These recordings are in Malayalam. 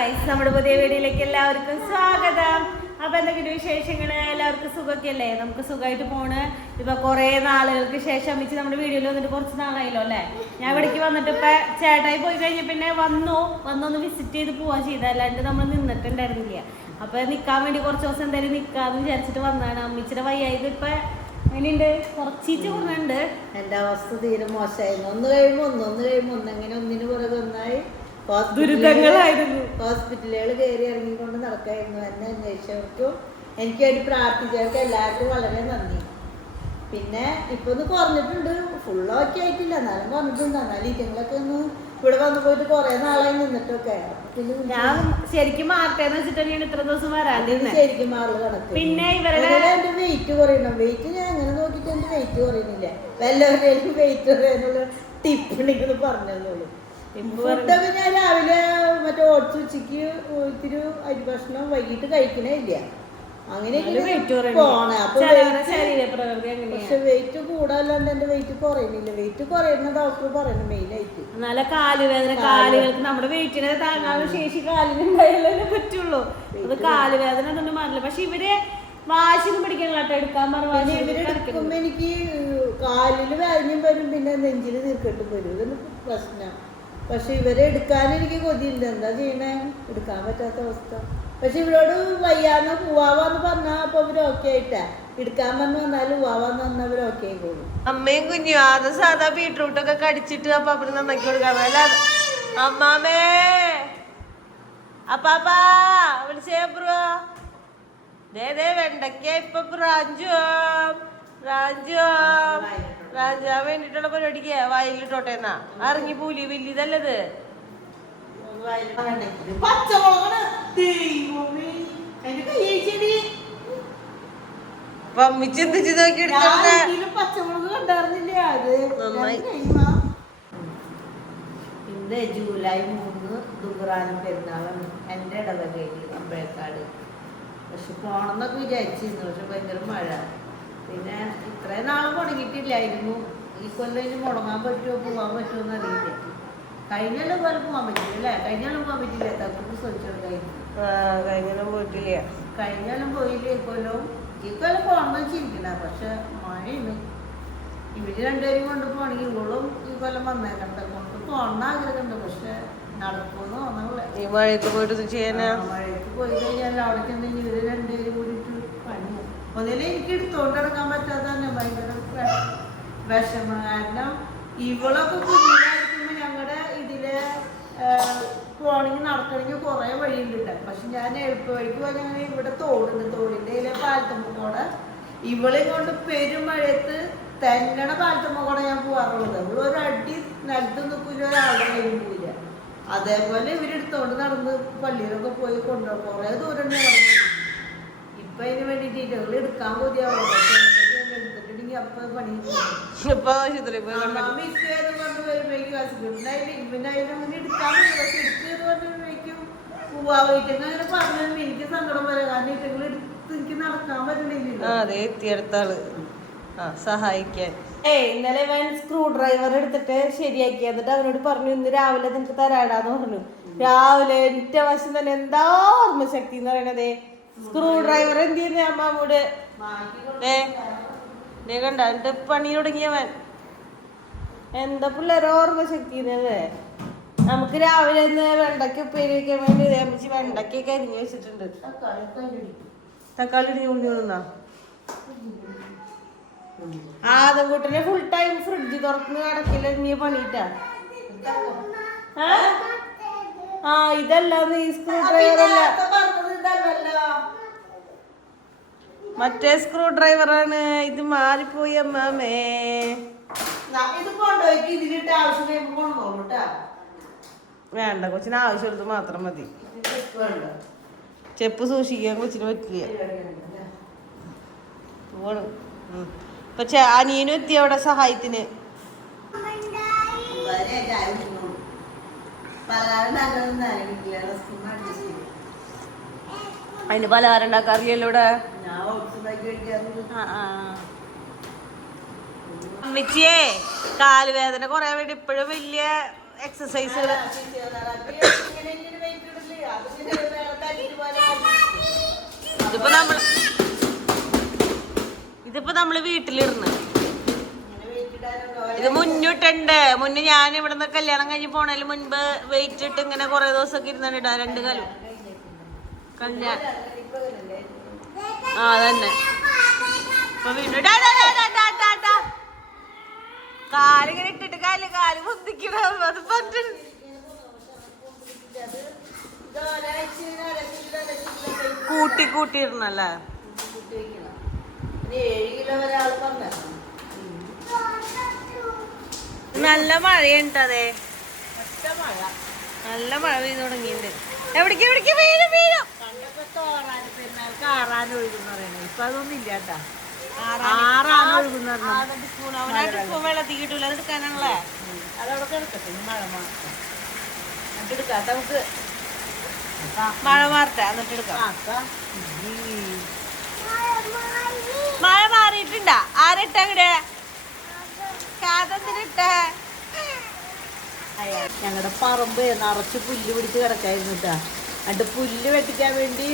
ഗൈസ്, നമ്മുടെ പുതിയ വീഡിയോയിലേക്ക് എല്ലാവർക്കും സ്വാഗതം. അപ്പൊ എന്തൊക്കെയുണ്ട് വിശേഷങ്ങള്? എല്ലാവർക്കും സുഖമൊക്കെയല്ലേ? നമുക്ക് സുഖമായിട്ട് പോണ്. ഇപ്പൊ കുറെ നാളുകൾക്ക് ശേഷം അമ്മിച്ച് നമ്മുടെ വീഡിയോയിൽ വന്നിട്ട് കുറച്ച് നാളായല്ലോ അല്ലേ? ഞാൻ ഇവിടേക്ക് വന്നിട്ട് ഇപ്പൊ ചേട്ടായി പോയി കഴിഞ്ഞ പിന്നെ വന്നൊന്ന് വിസിറ്റ് ചെയ്ത് പോവാ ചെയ്ത, അല്ലാണ്ട് നമ്മൾ നിന്നിട്ടുണ്ടായിരുന്നില്ല. അപ്പൊ നിക്കാൻ വേണ്ടി കുറച്ച് ദിവസം എന്തായാലും നിക്കാന്ന് വിചാരിച്ചിട്ട് വന്നതാണ്. അമ്മിച്ചിയുടെ വയ്യായത് ഇപ്പൊ എങ്ങനെയുണ്ട്? കുറച്ചീച്ച് കുറഞ്ഞുണ്ട്. എന്റെ അവസ്ഥ തീരെ മോശമായിരുന്നു. ഒന്ന് കഴിയുമ്പോ ഒന്ന് അങ്ങനെ ഒന്നിനു പുറകെ ഒന്നായി ദുരിതങ്ങളായിരുന്നു. ഹോസ്പിറ്റലുകൾ കയറി ഇറങ്ങിക്കൊണ്ട് നടക്കായിരുന്നു. എന്നെ അന്വേഷിച്ചവർക്കും എനിക്ക് വേണ്ടി പ്രാർത്ഥിച്ചവർക്ക് എല്ലാവർക്കും വളരെ നന്ദി. പിന്നെ ഇപ്പൊ ഒന്ന് കുറഞ്ഞിട്ടുണ്ട്, ഫുള്ളൊക്കെ ആയിട്ടില്ല, എന്നാലും കുറഞ്ഞിട്ടുണ്ട്. എന്നാലും ഇറ്റങ്ങളൊക്കെ ഒന്ന് ഇവിടെ വന്നു പോയിട്ട് കുറെ നാളായി നിന്നിട്ടൊക്കെ. പിന്നെ ഞാൻ ശരിക്കും മാറട്ടേന്ന് വെച്ചിട്ട് തന്നെയാണ് ഇത്ര ദിവസം വരാണ്ടിരുന്നത്. ശരിക്കും മാറല് കണക്ക്. പിന്നെ ഇവരുടെ എന്റെ വെയിറ്റ് കുറയണം. വെയിറ്റ് ഞാൻ അങ്ങനെ നോക്കിയിട്ട് എന്റെ വെയിറ്റ് കുറയുന്നില്ല. വല്ലവരെയും വെയിറ്റ് കുറയാനുള്ള ടിപ്പ് ഉണ്ടെങ്കിൽ പറഞ്ഞോളൂ. ഫുഡൊക്കെ ഞാൻ രാവിലെ മറ്റേ ഓട്സ്, ഉച്ചക്ക് ഇത്തിരി അരി ഭക്ഷണം, വൈകിട്ട് കഴിക്കണേ ഇല്ല. അങ്ങനെ പോണേ. അപ്പൊ പക്ഷെ വെയിറ്റ് കൂടാല്ലാണ്ട് എന്റെ വെയിറ്റ് കുറയുന്നില്ല. വെയിറ്റ് കുറയുന്ന ഡോക്ടർ പറയുന്നു മെയിൻ ആയിട്ട്. നല്ല കാലുവേദന, കാലുകൾക്ക് നമ്മുടെ വെയിറ്റിനെ താങ്ങാനുള്ള ശേഷി കാലിനുണ്ടായാലേ പറ്റുള്ളൂ. അത് കാലുവേദന അതൊന്നും മാറില്ല. പക്ഷെ ഇവര് വാശിയൊന്നും പിടിക്കണില്ല കേട്ടോ, എടുക്കാൻ പറഞ്ഞു. ഇവരെടുക്കുമ്പോ എനിക്ക് കാലില് വേദനയും വരും, പിന്നെ നെഞ്ചില് നീർക്കെട്ടും വരും. ഇതൊന്നും പ്രശ്നം. പക്ഷെ ഇവരെ എടുക്കാൻ എനിക്ക് കൊതിയില്ല. എന്താ ചെയ്യണേ? എടുക്കാൻ പറ്റാത്ത അവസ്ഥ. പക്ഷെ ഇവരോട് വയ്യാന്ന് പോവാന്ന് പറഞ്ഞാ അപ്പൊ അവര് ഓക്കെ ആയിട്ടാ. എടുക്കാൻ പറഞ്ഞു വന്നാലും പോവാന്ന് പറഞ്ഞാൽ അവര് ഓക്കെ ആയിക്കോളും. അമ്മയും കുഞ്ഞു അത് സാധാ ബീട്രൂട്ടൊക്കെ കടിച്ചിട്ട് അപ്പൊ അവര് നന്നാക്കി കൊടുക്കാൻ അല്ലാതെ അമ്മാമേ അപ്പാപ്പാ വിളിച്ചേ ബ്രോ. ദേ വെണ്ടയ്ക്ക ഇപ്പൊ റാഞ്ചാൻ വേണ്ടിട്ടുള്ള പരിപാടിക്ക് വയലിട്ടോട്ടെ എന്നാ ഇറങ്ങി പൂലി വലിയതല്ലത്. പമ്മിച്ചെന്തിച്ച് നോക്കി പച്ചമുളക് കണ്ടായിരുന്നില്ല. അത് ഇന്ന് ജൂലൈ 3 ദുബറാനും പെരുന്നാളാണ് എൻ്റെ ഇടവകയിൽ അമ്പഴക്കാട്. പക്ഷെ പോണമെന്നൊക്കെ വിചാരിച്ചിരുന്നു. പക്ഷെ ഭയങ്കര മഴ. പിന്നെ ഇത്രയും നാളും മുടങ്ങിയിട്ടില്ലായിരുന്നു. ഈ കൊല്ലം ഇനി മുടങ്ങാൻ പറ്റുമോ പോകാൻ പറ്റുമോ എന്ന് അറിയില്ല. കഴിഞ്ഞാലും പോലെ പോകാൻ പറ്റില്ല അല്ലേ? കഴിഞ്ഞാലും പോകാൻ പറ്റില്ല. തക്ക് ശ്രമിച്ചെടുക്കായിരുന്നു. കഴിഞ്ഞാലും പോയില്ല. ഈ കൊല്ലം പോകണമെന്ന് വെച്ചിരിക്കണ. പക്ഷെ മഴയാണ്. ഇവര് രണ്ടുപേരും കൊണ്ട് പോകണമെങ്കിൽ ഇവളും ഈ കൊല്ലം വന്നേക്കട്ടെ. കൊണ്ട് പോകണമെന്ന് ആഗ്രഹമുണ്ട്. പക്ഷെ നടക്കുമെന്ന് തോന്നണില്ല. ഈ മഴയത്ത് പോയിട്ട് ചെയ്യാനാ? മഴയത്ത് പോയി കഴിഞ്ഞാൽ അവിടെ ചെന്ന് ഇവര് രണ്ടുപേരും കൂടിയിട്ട് പണിയാണ്. ഒന്നിലും എനിക്ക് എടുത്തോണ്ട് നടക്കാൻ പറ്റാത്ത തന്നെ ഭയങ്കര വിഷമം. കാരണം ഇവളൊക്കെ കുഞ്ഞിനായിരിക്കുമ്പോ ഞങ്ങളുടെ ഇതില് പോണെങ്കിൽ നടക്കണമെങ്കിൽ കുറെ വഴിയുണ്ട്. പക്ഷെ ഞാൻ എളുപ്പ വഴിക്ക് പോയാൽ ഇവിടെ തോടുണ്ട്. തോടിന്റെ പാലത്തുമ്പൂടെ ഇവളെ കൊണ്ട് പെരുമഴയത്ത് തെന്നണ പാലത്തുമ്പൂടെ ഞാൻ പോവാറുള്ളത്. ഇവിടെ ഒരു അടി നിലത്ത് നിൽക്കില്ല, ഒരാളുടെ കയ്യിൽ പോയില്ല. അതേപോലെ ഇവരെടുത്തോണ്ട് നടന്ന് പള്ളിയിലൊക്കെ പോയി കൊണ്ടുപോകും. കുറെ ദൂരം നടന്നു. ഇപ്പൊ അതിന് വേണ്ടിട്ട് ഇവള് എടുക്കാൻ കൊതിയാവും. എടുത്തിട്ടുണ്ടെങ്കിൽ അപ്പൊ പണി അങ്ങനെ എടുക്കാൻ വരുമ്പോഴേക്കും പോവാൻ അങ്ങനെ പറഞ്ഞു. എനിക്ക് സങ്കടം വരാം. കാരണം ഇറ്റങ്ങൾ എടുത്ത് എനിക്ക് നടക്കാൻ പറ്റണില്ല സഹായിക്കാൻ. ഇന്നലെ ഇവൻ സ്ക്രൂ ഡ്രൈവർ എടുത്തിട്ട് ശരിയാക്കി. എന്നിട്ട് അവനോട് പറഞ്ഞു ഇന്ന് രാവിലെ നിനക്ക് തരാടാന്ന് പറഞ്ഞു. രാവിലെ എന്റെ വശം തന്നെ എന്താ ഓർമ്മശക്തി എന്ന് പറയണതേ. സ്ക്രൂ ഡ്രൈവർ എന്ത് ചെയ്യുന്ന അമ്മാമോട് കണ്ട എന്റെ പണി തുടങ്ങിയവൻ. എന്താ പിള്ളേരെ ഓർമ്മശക്തി അല്ലേ? നമുക്ക് രാവിലെ ഒന്ന് വെണ്ടയ്ക്ക് ഉപ്പേരി വയ്ക്കാൻ വേണ്ടി അമ്മച്ചി വെണ്ടയ്ക്കൊക്കെ അരിഞ്ഞു വെച്ചിട്ടുണ്ട്. തക്കാളി ഇടിഞ്ഞു കുഞ്ഞുന്നാ ആദംകൂട്ടനെ ഫുൾ ടൈം ഫ്രിഡ്ജ് തുറന്ന് കിടക്കില്ല. നീ പണിയിട്ടാ ഇതല്ല ഈ സ്ക്രൂ ഡ്രൈവർ അല്ല, മറ്റേ സ്ക്രൂ ഡ്രൈവറാണ്. ഇത് മാറിപ്പോയി അമ്മാമേ. ഇത് കൊണ്ടുപോയി ഇതിലിട്ട് ആവശ്യം കൊണ്ടുപോകട്ടാ. വേണ്ട, കൊച്ചിന് ആവശ്യമുള്ളത് മാത്രം മതി. ചെപ്പ് സൂക്ഷിക്കാൻ കൊച്ചിന് പറ്റില്ല. ഇപ്പൊ അനിയനും എത്തി അവിടെ സഹായത്തിന്. അതിന് പലഹാരം ഉണ്ടാക്കാൻ അറിയല്ലോ ഇവിടെ. അമ്മച്ചിയെ കാലുവേദന കുറയാൻ വേണ്ടി ഇപ്പോഴും വലിയ എക്സസൈസുകൾ ഇതിപ്പോ നമ്മള് വീട്ടിലിരുന്ന് ഇത് മുന്നിട്ടുണ്ട്. മുന്നേ ഞാൻ ഇവിടുന്ന് കല്യാണം കഴിഞ്ഞ് പോണതിന് മുൻപ് വെയിറ്റ് ഇട്ട് ഇങ്ങനെ കൊറേ ദിവസമൊക്കെ ഇരുന്നിട്ടാ 2 കാലും കല്യാണം. ആ അതന്നെ ഇപ്പൊ വീണ്ടും കാലിങ്ങനെ ഇട്ടിട്ട് കാല് പൊന്തിക്കണം. അത് പറ്റും. കൂട്ടിയിരുന്നല്ലേ. നല്ല മഴയുണ്ടതേ. നല്ല മഴ പെയ്തു തുടങ്ങിയിട്ടുണ്ട്. എവിടേക്ക് വീഴും. ഇപ്പൊ അതൊന്നും ഇല്ലാട്ടാ. വെള്ളത്തിൽ കിട്ടൂല. അത് എടുക്കാനാണല്ലേ. അതവിടെ കിടക്കട്ടെ. മഴ മാറട്ടെ എന്നിട്ട് എടുക്കാം. നമുക്ക് മഴ മാറട്ടെ എന്നിട്ട് എടുക്കാം. മഴ മാറിയിട്ടുണ്ടാ? ആരിട്ട ഇവിടെ കാതെന്തിനിട്ട? ഞങ്ങളുടെ പറമ്പ് നിറച്ച് പുല്ല് പിടിച്ച് കിടക്കായിരുന്നു കേട്ടാ. എന്നിട്ട് പുല്ല് വെട്ടിക്കാൻ വേണ്ടി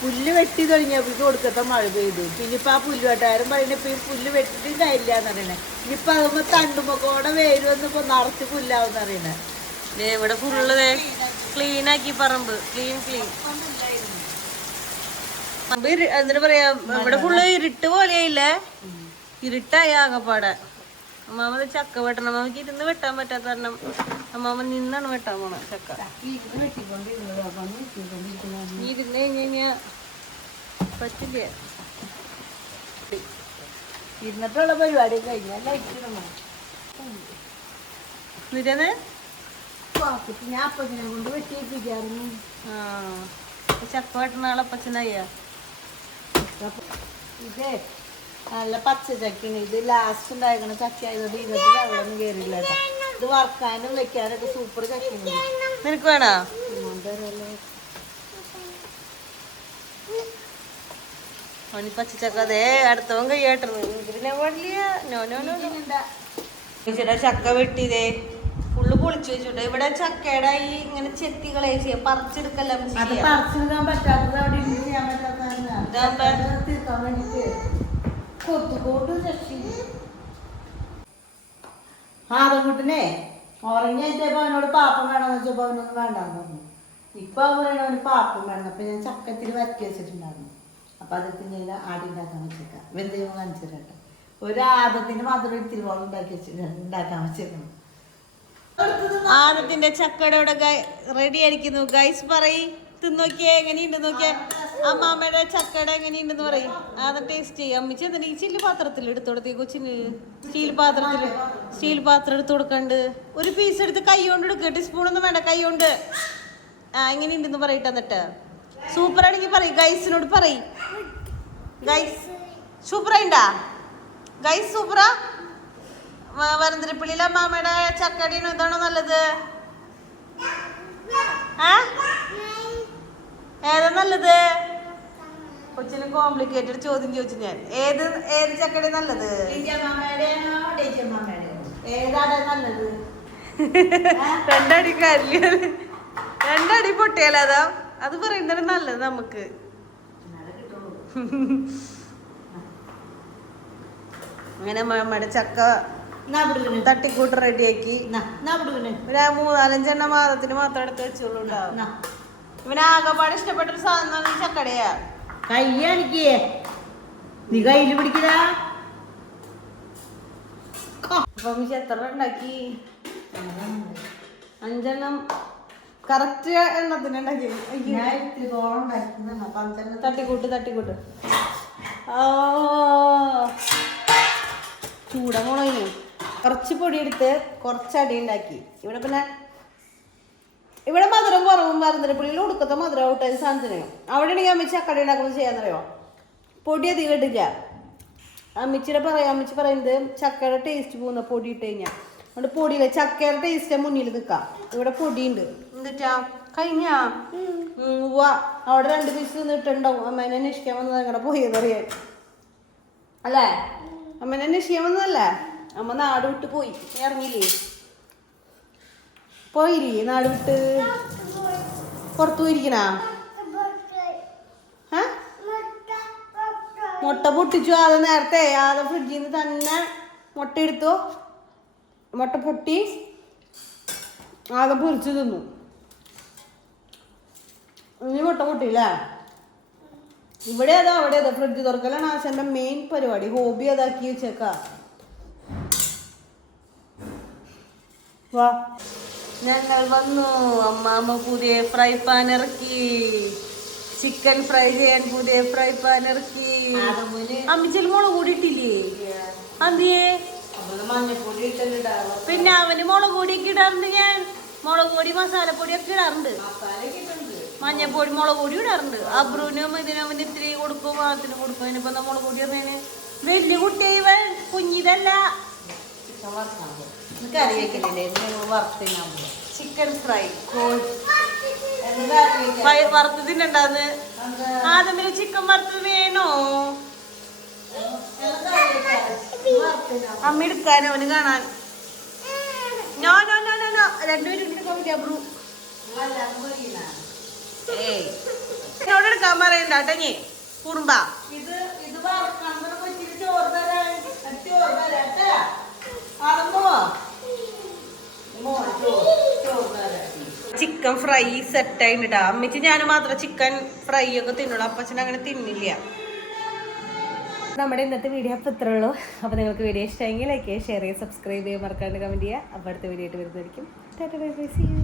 പുല്ല് വെട്ടി തുടങ്ങിയപ്പോൾ കൊടുക്കത്തെ മഴ പെയ്തു. പിന്നെ ഇപ്പൊ ആ പുല്ല് വെട്ടാരും പറയുന്നത് ഇപ്പൊ ഈ പുല്ല് വെട്ടിട്ടും കാര്യമില്ല എന്ന് പറയണേ. ഇനിയിപ്പൊ അതുമ്പോ തണ്ടുമ്പോ കൂടെ വേര് വന്നിപ്പോ നിറച്ച് പുല്ലാവെന്ന് പറയണേ. ഇവിടെ ഫുള്ള് ക്ലീൻ ആക്കി പറമ്പ്. ക്ലീൻ എന്താ പറയാ, ഇവിടെ ഫുള്ള് ഇരുട്ട് പോലെയായില്ലേ. ഇരുട്ടായി ആകപ്പാടെ. അമ്മാമ ചക്ക വെട്ടണം. അമ്മാമക്ക് ഇരുന്ന് വെട്ടാൻ പറ്റാത്ത കാരണം അമ്മാമ നിന്നാണ് വെട്ടാൻ പോണ ചക്ക. ഇരുന്ന് കഴിഞ്ഞാ പറ്റില്ല. ഇരുന്നിട്ടുള്ള പരിപാടി കഴിഞ്ഞാൽ ഞാൻ അപ്പച്ചനെ കൊണ്ട് വെട്ടിയിപ്പിക്കായിരുന്നു. ചക്ക വെട്ടണ ആളപ്പച്ചനായ ഇതേ നല്ല പച്ച ചക്കയാണ്. ഇത് ലാസ്റ്റ് ഉണ്ടായിരിക്കണ ചക്ക ആയതുകൊണ്ട് ഇതിനകത്ത് വെള്ളമൊന്നും കയറിയില്ല കേട്ടോ. ഇത് വറുക്കാനും വെക്കാനൊക്കെ സൂപ്പർ ചക്കയാണ്. നിനക്ക് വേണോ? അവന് പച്ചച്ചക്ക അതേ അടുത്തവൻ കൈയാട്ടുന്നു. ഇതിനെ പാടില്ല. ചക്ക വെട്ടിയതേ ഫുള്ള് പൊളിച്ചു വെച്ചിട്ട്. ഇവിടെ ചക്കയുടെ ഈ ഇങ്ങനെ ചെത്തികളെ ചെയ്യാം, പറിച്ചെടുക്കെല്ലാം പറിച്ചെടുക്കാൻ പറ്റാത്തത് അവിടെ ഇരുന്ന് ചെയ്യാൻ പറ്റാത്തതാണ്. തീർക്കാൻ വേണ്ടിട്ട് കൊത്തുകോട്ട് ആദംകുട്ടനെ ഉറങ്ങിയപ്പോ അവനോട് പാപ്പം വേണമെന്ന് വെച്ചപ്പോ അവനൊന്നും വേണ്ടാന്ന് പറഞ്ഞു. ഇപ്പൊ അവൻ പറയണ അവന് പാപ്പം വേണം. അപ്പൊ ഞാൻ ചക്കത്തിൽ വരട്ടി വെച്ചിട്ടുണ്ടായിരുന്നു. അപ്പൊ അതൊക്കെ ഞാൻ ആടി ഉണ്ടാക്കാൻ വെച്ചേക്കാം. വെന്തയും കാണിച്ചു തരട്ടെ. ഒരു ആദത്തിന് മാത്രം ഇത്തിരി വെള്ളം ഉണ്ടാക്കാൻ വെച്ചേക്കണം. ആദത്തിന്റെ ചക്കയുടെ ഇവിടെ റെഡി ആയിരിക്കുന്നു. ഗൈസ് പറയ്, തിന്നോക്കിയേ എങ്ങനെയുണ്ട് നോക്കിയേ. അമ്മാമ്മയുടെ ചക്കയുടെ എങ്ങനെയുണ്ടെന്ന് പറയും. ആദ്യം ടേസ്റ്റ് ചെയ്യും. അമ്മിച്ച് എന്തിനാ ഈ ചില്ല് പാത്രത്തിൽ എടുത്തു കൊടുത്തേ കൊച്ചിന്? സ്റ്റീൽ പാത്രം എടുത്തു കൊടുക്കണ്ട്. ഒരു പീസ് എടുത്ത് കൈ കൊണ്ട് എടുക്കുക. ടീസ്പൂണൊന്നും വേണ്ട, കൈ കൊണ്ട്. എങ്ങനെയുണ്ടെന്ന് പറയട്ടെ. എന്നിട്ട് സൂപ്പർ ആണെങ്കിൽ പറയും. ഗൈസിനോട് പറയും. ഗൈസ് സൂപ്പറായിണ്ടാ? ഗൈസ് സൂപ്പറാ? വരന്തരപ്പള്ളിയിലെ അമ്മാമ്മയുടെ ചക്കടിയാണോ ഇതാണോ നല്ലത്? ഏതാ നല്ലത്? കൊച്ചിന് കോംപ്ലിക്കേറ്റഡ് ചോദ്യം ചോദിച്ചു ഞാൻ. ഏത് ചക്കടി നല്ലത്? രണ്ടടി കാര്യ 2 അടി പൊട്ടിയാലതാ അത് പറയുന്നത് നല്ലത് നമുക്ക്. അങ്ങനെ അമ്മയുടെ ചക്ക തട്ടിക്കൂട്ട് റെഡിയാക്കി. ഒരു 3-4 എണ്ണം മാദത്തിന് മാത്രം എടുത്ത് വെച്ചോളൂ. ഉണ്ടാവും. ഇവന് ആകെപ്പാട് ഇഷ്ടപ്പെട്ടൊരു സാധനം ചക്കടയാ. കയ്യാണിക്കേ നീ കയ്യില് പിടിക്കടാ. അപ്പൊ എത്ര ഉണ്ടാക്കി? 5 എണ്ണം കറക്റ്റ് എണ്ണത്തിന് ഉണ്ടാക്കി. തട്ടിക്കൂട്ട് ചൂടങ്ങോണോ. കുറച്ച് പൊടിയെടുത്ത് കുറച്ചടി ഉണ്ടാക്കി. ഇവിടെ മധുരം കുറവും വരന്തരപ്പള്ളിയിൽ ഒടുക്കത്തെ മധുരം ഔട്ടായ സാധനത്തിന്. അവിടെ ആണെങ്കിൽ അമ്മച്ചി ചക്കടി ഉണ്ടാക്കുമ്പോൾ ചെയ്യാന്നറിയോ? പൊടി അധികം ഇട്ടില്ല. അമ്മച്ചി പറയുന്നത് ചക്കയുടെ ടേസ്റ്റ് പോകുന്ന പൊടി ഇട്ട് കഴിഞ്ഞാൽ. അതുകൊണ്ട് പൊടിയില്ല, ചക്കയുടെ ടേസ്റ്റ് മുന്നിൽ നിൽക്കാം. ഇവിടെ പൊടിയുണ്ട്. എന്നിട്ടാ കഴിഞ്ഞാ അവിടെ 2 പീസ് നിന്നിട്ടുണ്ടാവും. അമ്മേനെ അന്വേഷിക്കാൻ വന്നത് അങ്ങടെ പോയതറിയാൻ അല്ലേ? അമ്മേനെ അന്വേഷിക്കാൻ വന്നതല്ലേ? അമ്മ നാട് വിട്ട് പോയി. ഇറങ്ങിയില്ലേ? പോയില്ലേ നാട് വിട്ട്? പുറത്തു പോയിരിക്കണ? മുട്ട പൊട്ടിച്ചു. അത് നേരത്തെ ആദ്യം ഫ്രിഡ്ജിൽ നിന്ന് തന്നെ മുട്ട എടുത്തു. മുട്ട പൊട്ടി ആദ്യം പൊരിച്ചു തിന്നു. ഇനി മുട്ട പൊട്ടിയില്ലേ? ഇവിടെ അതാ അവിടെ അതാ ഫ്രിഡ്ജ് തുറക്കലാണ് ആശാന്റെ മെയിൻ പരിപാടി. ഹോബി അതാക്കി വെച്ചേക്കാ. വാ, ഞങ്ങൾ വന്നു. അമ്മാമ്മ പുതിയ ഫ്രൈ പാൻ ഇറക്കി. ചിക്കൻ ഫ്രൈ ചെയ്യാൻ പുതിയ ഫ്രൈ പാൻ ഇറക്കി. അമ്മിച്ചൽ മുളക് കൂടി ഇട്ടില്ലേ? അന്തിയേ മഞ്ഞപ്പൊടി ഇട്ടിട്ടാണ്. പിന്നെ അവന് മുളക് പൊടിയൊക്കെ ഇടാറുണ്ട്. ഞാൻ മുളക് പൊടി മസാലപ്പൊടിയൊക്കെ ഇടാറുണ്ട്. മഞ്ഞപ്പൊടി മുളക് പൊടി ഇടാറുണ്ട്. അബ്രുവിനും ഇതിനും ഇത്തിരി കൊടുക്കും, അതിന് കൊടുക്കും. അതിനിപ്പോ എന്താ മുളക് പൊടി ഇടുന്നതിന്? വലിയ കുട്ടി ഇവൻ കുഞ്ഞിതല്ല. കറി വെക്കലില്ലേ? ചിക്കൻ ഫ്രൈ വറുത്ത് തിന്നണ്ടാന്ന്. ആദ്യമേ ചിക്കൻ വറുത്തത് വേണോ? അമ്മ എടുക്കാൻ അവന് കാണാൻ. No no no no no, രണ്ടുപേരും അബ്രു. ഏയ് എന്നോട് എടുക്കാൻ പറയണ്ട കേട്ടോ. നീ കുറുമ്പ ഇത് വറക്കാൻ പറ്റിയിട്ട് ചോറ് തരാൻ. ചോറ് തരാട്ടാ. ചിക്കൻ ഫ്രൈ സെറ്റ് ആയിട്ടാ. അമ്മച്ചി ഞാൻ മാത്രം ചിക്കൻ ഫ്രൈ ഒക്കെ തിന്നുള്ളൂ. അപ്പച്ചൻ അങ്ങനെ തിന്നില്ല. നമ്മുടെ ഇന്നത്തെ വീഡിയോ അപ്പോൾ ഇത്രേ ഉള്ളൂ. അപ്പോൾ നിങ്ങൾക്ക് വീഡിയോ ഇഷ്ടമെങ്കിൽ ലൈക്ക് ചെയ്യുക, ഷെയർ ചെയ്യുക, സബ്സ്ക്രൈബ് ചെയ്യുക, മറക്കാണ്ട് കമൻറ്റ് ചെയ്യുക. അപ്പോൾ അടുത്ത വീഡിയോ ആയിട്ട് വരുന്നതായിരിക്കും. Tata bye bye, see U.